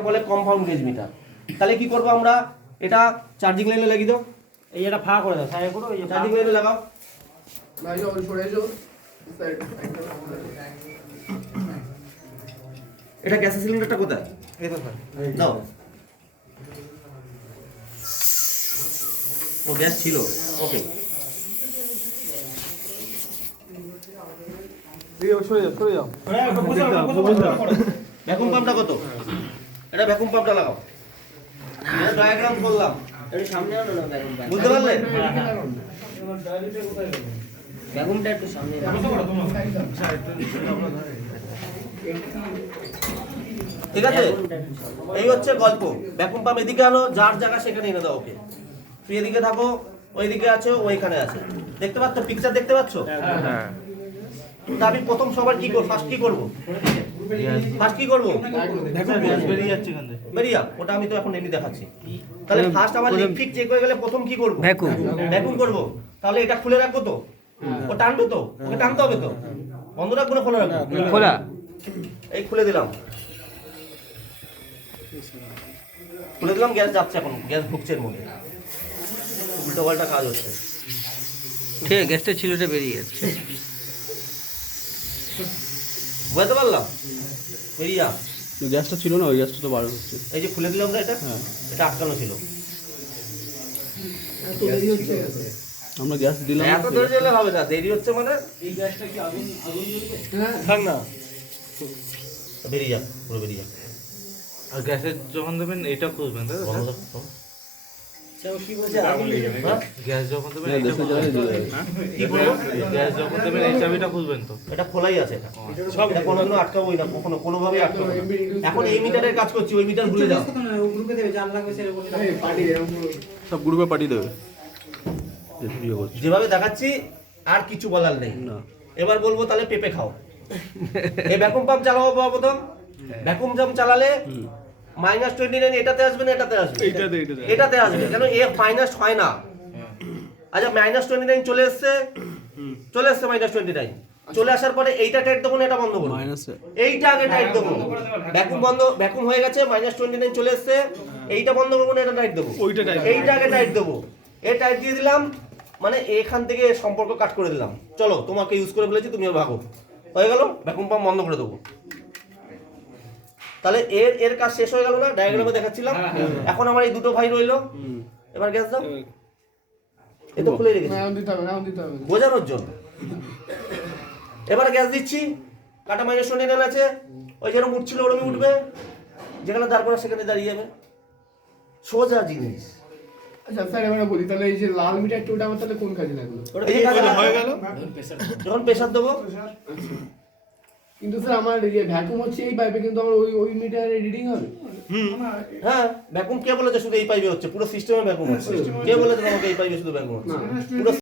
বলে compound gauge metre. তাহলে কি করব আমরা, এটা চার্জিং লাইনে লাগিয়ে দাও, এই এটা ফাঁকা করে দাও সাইড পুরো এই যে চার্জিং লাইনে লাগাও। ভাই যাও সরে যাও। এটা গ্যাস সিলিন্ডারটা কোথায়? এই তো স্যার দাও। ও গ্যাস ছিল, ওকে। সরে যাও ভ্যাকুম পাম্পটা কত? এটা ভ্যাকুম পাম্পটা লাগাও। এটা ডায়াগ্রাম করলাম, একটু সামনে আনো না ভ্যাকুম প্যাড। বুঝতে পারলে? ভ্যাকুমটা একটু সামনে আনো। ঠিক আছে, এই হচ্ছে গল্প। ভ্যাকুম পাম্প এদিকে আনো, যার জায়গা সেখানে এনে দাও, ওকে। তুই এদিকে থাকো, ওইদিকে আছো, ওইখানে আছে। দেখতে পাচ্ছ, পিকচার দেখতে পাচ্ছ? হ্যাঁ তা আমি প্রথম সবার কি করব, ফার্স্ট কি করব? ফার্স্ট কি করব? দেখো গ্যাস বেরিয়ে যাচ্ছে এখান থেকে বেরিয়া, ওটা আমি তো এখন এমনি দেখাচ্ছি। তাহলে ফার্স্ট আমার লিক চেক হয়ে গেলে প্রথম কি করব? ভ্যাকুম। ভ্যাকুম করব। তাহলে এটা খুলে রাখবো তো? ও টানবে তো? ওকে টানতে হবে তো? বন্ধ রাখবো না খোলা রাখবো? খোলা। এই খুলে দিলাম, খুলে দিলাম। গ্যাস যাচ্ছে, এখন গ্যাস ঢুকছে এর মধ্যে। উল্টো পাল্টা কাজ হচ্ছে। ঠিক আছে, গ্যাসটা ছিল এটা বেরিয়ে যাচ্ছে। বুঝতে পারলাম? বেরিয়া, গ্যাসটা ছিল না, ওই গ্যাসটা তো বার হচ্ছে। এই যে খুলে দিলাম না, এটা এটা আটকানো ছিল। আমরা গ্যাস দিলাম এত দেরি দিলে হবে না, দেরি হচ্ছে মানে থাক না। বেরিয়ে যা, পুরো বেরিয়ে যা। আর গ্যাসের যখন দেবেন এটা খুঁজবেন তাই তো বন্ধ স্যার? কর। হ্যাঁ? গ্যাস যখন দেবেন এটা গ্যাসের জায়গায় দিয়ে দেবে। কি করবো? গ্যাস যখন দেবেন এই চাবিটা খুঁজবেন তো। এটা খোলাই আছে, এটা এটা কোনোদিনও আটকাবোই না, কখনো কোনোভাবেই আটকাবো না। এখন এই মিটারের কাজ করছি, ওই মিটার ভুলে যাও। সব গ্রুপে পাঠিয়ে দেবে। যে ভিডিও করছে যেভাবে দেখাচ্ছি আর কিছু বলার নেই। না, এবার বলবো তাহলে পেঁপে খাও। এই ভ্যাকুম পাম্প চালাবো প্রথম। ভ্যাকুম পাম্প চালালে -29 এটাতে আসবে না, এটাতে আসবে? এটাতে আসবে, কেন এ মাইনাস হয় না। আচ্ছা, -29 চলে এসছে, চলে এসছে -29। চলে আসার পরে এইটা টাইট দেবো না, এটা বন্ধ করবো? মাইনাসে এইটা আগে টাইট দেবো। ভ্যাকুম বন্ধ, ভ্যাকুম হয়ে গেছে, -29 চলে এসছে। এইটা বন্ধ করবো না, এটা টাইট দেবো? এইটা আগে টাইট দেবো। এই টাইট দিয়ে দিলাম, মানে এখান থেকে সম্পর্ক কাট করে দিলাম। চলো, তোমাকে ইউজ করে ফেলেছি, তুমিও ভাগো। হয়ে গেল, ভ্যাকুম পাম্প বন্ধ করে দেবো। তাহলে এর কাজ শেষ হয়ে গেল না? ডায়াগ্রামে দেখাচ্ছিলাম। এখন আমার এই দুটো ভাই রইলো। এবার গ্যাস দাও। এ তো খুলে রেখেছি বোঝানোর জন্য। এবার গ্যাস দিচ্ছি, কাটা -29 আছে, ওই যেরকম উঠছিল ওরকমই উঠবে, যেখানে দাঁড় করা সেখানে দাঁড়িয়ে যাবে। সোজা জিনিস। আচ্ছা স্যার, এবারে বলি তাহলে এই যে লাল মিটারটা ওটা আমার তাহলে কোন কাজে লাগলো? এই যে কাজে হয়ে গেল। যখন প্রেসার দেবো, কিন্তু স্যার আমার এই যে ভ্যাকুম হচ্ছে এই পাইপে, কিন্তু আমার ওই মিটারে রিডিং হবে। হ্যাঁ, ভ্যাকুম কে বলেছে শুধু এই পাইপে হচ্ছে? পুরো সিস্টেমে ভ্যাকুম হচ্ছে। কে বলেছে তোমাকে এই পাইপে শুধু ভ্যাকুম হচ্ছে? পুরো